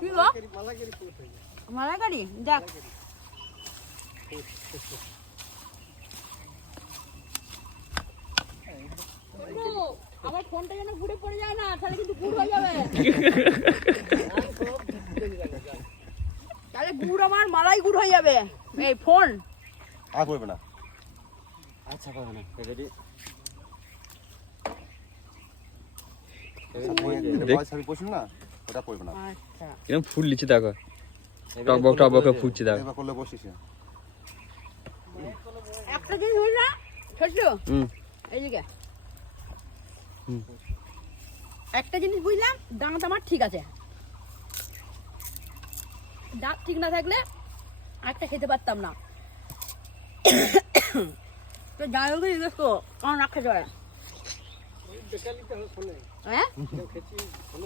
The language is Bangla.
কি গো মালাইকারি দেখ আমার ফোনটা যেন ঘুরে পড়ে যায় না, তাহলে কিন্তু গুড় হয়ে যাবে। তাহলে গুড় আমার মালাই গুড় হয়ে যাবে। এই ফোন আর পড়বে না। আচ্ছা পড়বে না। রেডি। আমি বসুন না, ওটা পড়বে না। আচ্ছা এরকম ফুল লিচি দেখো, টকবক টকবক ফুটছে দেখো। এবার করলে বসিস। একটা জিনিস হল না ছোট, এইদিকে একটা জিনিস বুঝলাম, দাঁত আমার ঠিক আছে। দাঁত ঠিক না থাকলে একটা খেতে পারতাম না। তো যাই হোক জিজ্ঞেস করো আমার না খেতে পারে। হ্যাঁ